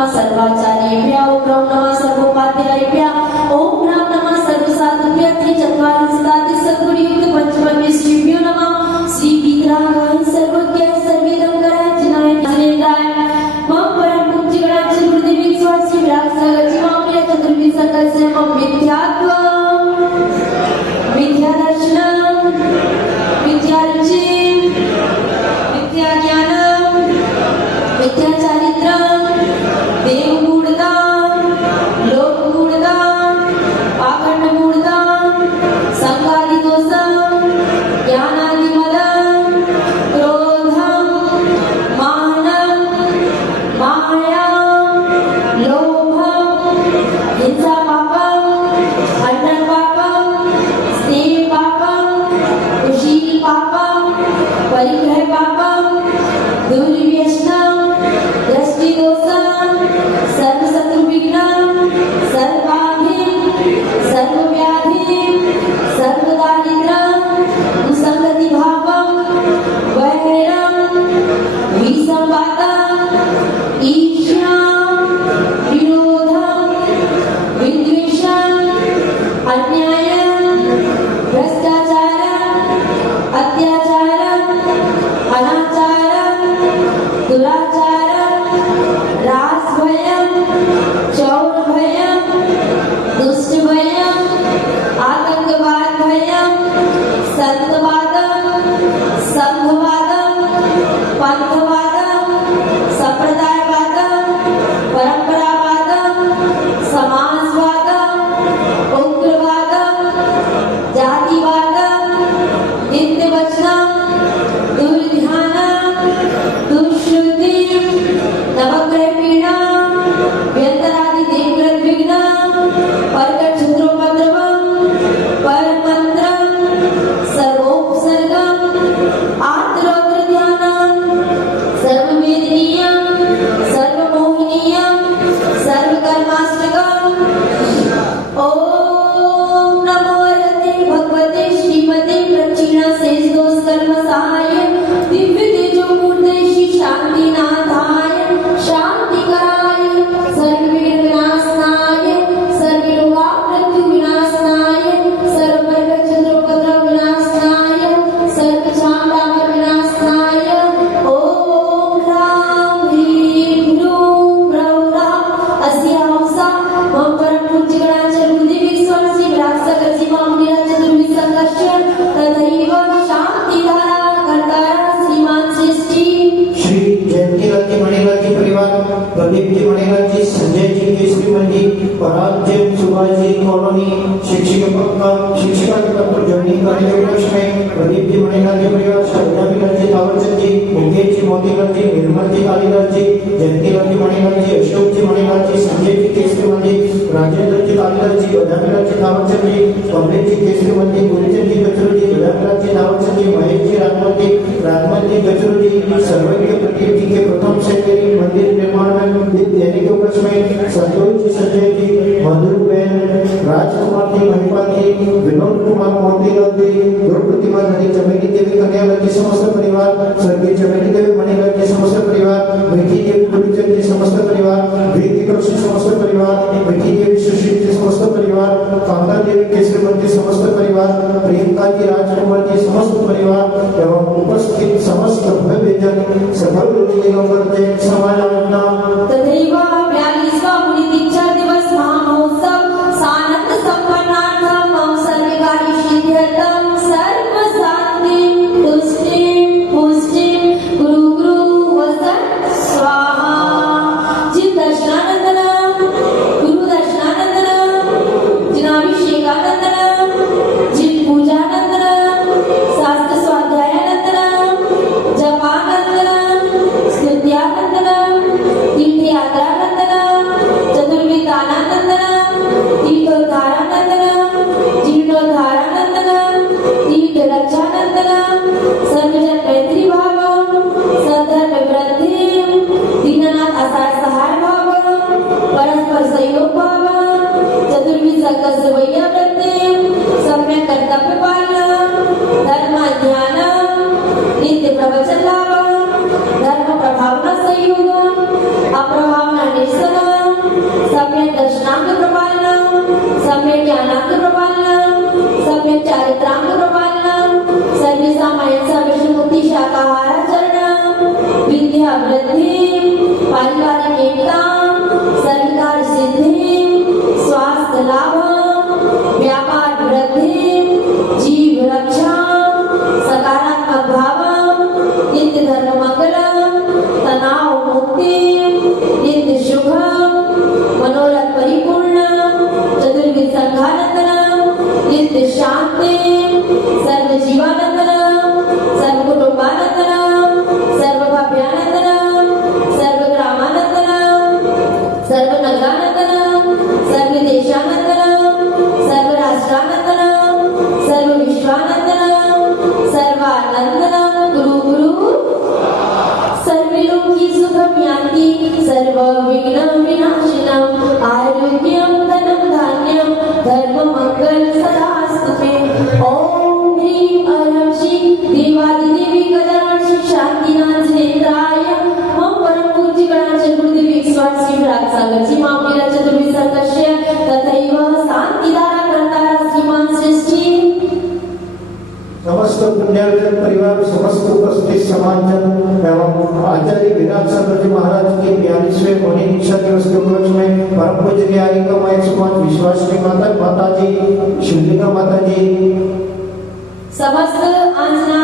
नमः सर्वाचार्येभ्यः ओम नमः सर्वोपाध्यायेभ्यः ओम नमः सर्वसाधुभ्यः त्रिचत्वारिंशदाति सद्गुणयुक्त पंचमवेशिभ्यो नमः श्री विद्रागाय सर्वज्ञ सर्वेदंकराय जिनाय जिनेन्द्राय मम परम पूज्य गणाचार्य गुरुदेव स्वामी विराग सागर जीवामृत चतुर्विंश सकल से मम विद्यात्व विद्या दर्शनम विद्या रुचि विद्या ज्ञानम विद्या चारित्रम देव गुणगान लोक गुणगान आखंड गुणगान संगादि दोषम ज्ञानादि मदम क्रोधम मानम माया लोभम हिंसा पापम अनर्थ पापम स्नेह पापम कुशील पापम परिग्रह पापम दुर्व्यसनम दृष्टि दोषम सर्व शत्रु विघ्नम सर्वाधिम सर्वव्याधिम सर्वदारिद्र्यम कुसंगति भावम वैरम विसंवादम ईर्ष्याम विरोधम विद्वेषम अन्यायम भ्रष्टाचारम अत्याचारम अनाचारम दुराचारम राजभयम चौरभयम दुष्टभयम आतंकवाद भयम संतवादम संघवादम पंथवादम संप्रदायवादम परंपरावादम समाजवादम उग्रवादम जातिवादम नित्यवचनम दुर्ध्यानम दुष्कृतिम नवग्रह पीड़ाम व्यंतरादि देवग्रह विघ्नम परकट क्षुद्रोपद्रवम परमंत्रम सर्वोपसर्गम आर्द्रौद्र ध्यानम सर्ववेदनीयम सर्वमोहनीयम सर्वकर्माष्टकम ओम नमो रते भगवते श्रीमते प्रचीना शेष दोष कर्म सहाय दिव्य तेजो मूर्ते श्री शांतिनाथाय शांतिकराय सर्वविघ्न विनाशनाय सर्वरोगापमृत्यु विनाशनाय सर्ववर्ग चंद्रोपद्रव विनाशनाय सर्वचामडामर विनाशनाय ओम राम ह्रीं ह्रूं प्रौरा अस्य हंसा मम परम पूज्य गणाचार्य गुरुदेव स्वामी विराग सागर जीवामृत चतुर्विंश सकस्य तथैव शांतिधारा कर्तारः श्रीमान श्रेष्ठी श्री जयंतीलाल जी मणिलाल जी परिवार प्रदीप जी मणिलाल जी संजय जी केसरी मंडी पराग जी सुभाष जी कॉलोनी शिक्षिका के पद पर ज्वाइनिंग करने के उपलक्ष्य में प्रदीप जी मणिलाल जी परिवार श्रद्धा विलाल जी तावरचंद जी मुकेश जी मोतीलाल जी निर्मल जी कालीलाल जी जयंतीलाल जी मणिलाल जी अशोक जी मणिलाल जी संजय जी केसरी मंडी राजेंद्र जी कालीलाल जी बदामीलाल जी तावरचंद जी कमलेश जी केसरी मंडी गुरुचंद जी गचरू जी बदामीलाल जी तावरचंद जी महेश जी राजमल जी गचरू जी सर्वज्ञ प्रदीप जी के प्रथम सेक्रेटरी मंदिर निर्माण में देने के उपलक्ष्य में संतोष जी संजय जी मधुर बहन राजकुमार जी महिपाल जी विनोद कुमार मोतीलाल जी द्रौपदी नदी चमेली देवी कन्यालाल जी समस्त परिवार स्वर्गीय चमेली देवी मणिलाल जी समस्त परिवार मिठी देवी गुरुचंद जी समस्त परिवार वेदी कृष्ण समस्त परिवार मिठी देवी सुशील जी समस्त परिवार कांता देवी केसरी मंदिर समस्त परिवार प्रियंका जी राजकुमार जी समस्त परिवार एवं उपस्थित समस्त भव्य जन सफल दिगंबर जैन समाज तथैव 42वां मुनि दीक्षा दिवस महामहोत्सव सानंद संपन्नार्थम मम सर्वकार्य सिद्ध्यर्थम सर्व शांतिं तुष्टिं पुष्टिं गुरु गुरु वसत स्वाहा जिन दर्शनानंदनम गुरु दर्शनानंदनम जिनाभिषेकानंदनम जिन पूजानंदनम शास्त्र स्वाध्यायानंदनम जपानंदनम स्तुत्यानंदनम तीर्थयात्रानंदनम चतुर्विधानानंदनम तीर्थोद्धारानंदनम जीर्णोद्धारानंदनम तीर्थरक्षानंदनम सर्वजन मैत्री भावम सद्धर्म वृद्धिं दीननाथ असहाय सहाय भावम परस्पर सहयोग भावम चतुर्विध सकसवैया वृत्तिं सम्यक कर्तव्य पालनम धर्म ध्यानम नित्य प्रवचन लाभम धर्म प्रभावना संयोगम अप्रभावना निरसनम, सम्यक दर्शनांग प्रपालनम, सम्यक ज्ञानांग प्रपालनम, सम्यक चारित्रांग प्रपालनम, सर्वसामान्य विष्णुमुक्ति शाकाहाराचरणम, विद्या वृद्धिम, पारिवारिक एकताम, सर्वकार सिद्धिम, स्वास्थ्य लाभम, व्यापार वृद्धिम, जीव रक्षाम, सकारात्मक भावम, नित्य धर्म मंगलम, तनाव मुक्ति, नित्य शुभम, मनोरथ परिपूर्णम, चतुर्विध संघानंदनम, नित्य शांति, सर्व जीवानंदनम, सर्व कुटुंबानंदनम, सर्व भव्यानंदनम, सर्व ग्रामानंदनम, सर्व नगरानंदनम, सर्व देशानंदनम, सर्व राष्ट्रानंदनम, सर्व विश्वानंदनम, सर्वानंदनम, गुरु गुरु सर्वलोकी सुखम यान्ति, सर्व विघ्न विनाशिनम, आरोग्यम धनम धान्यम, धर्म मंगल सदास्तुते। ओम ह्रीं ऐं श्री देवादिदेवी गजानन शांतिनाथ जिनेन्द्राय मम परम पूज्य गणाचार्य गुरुदेव स्वामी श्री राजसागर जी मामलेला चतुर्विध संकर्षय तथैव शांतिधारा कर्तारा श्रीमान सृष्टि समस्त पुण्यार्जन परिवार, समस्त उपस्थित समाजजन एवं आचार्य विराट सागर जी महाराज के 42वें मौनी दीक्षा दिवस के उपलक्ष्य में परम पूज्य न्यायिका माई समाज विश्वासनी माता जी, शिवलिंगा माता जी, समस्त आंजना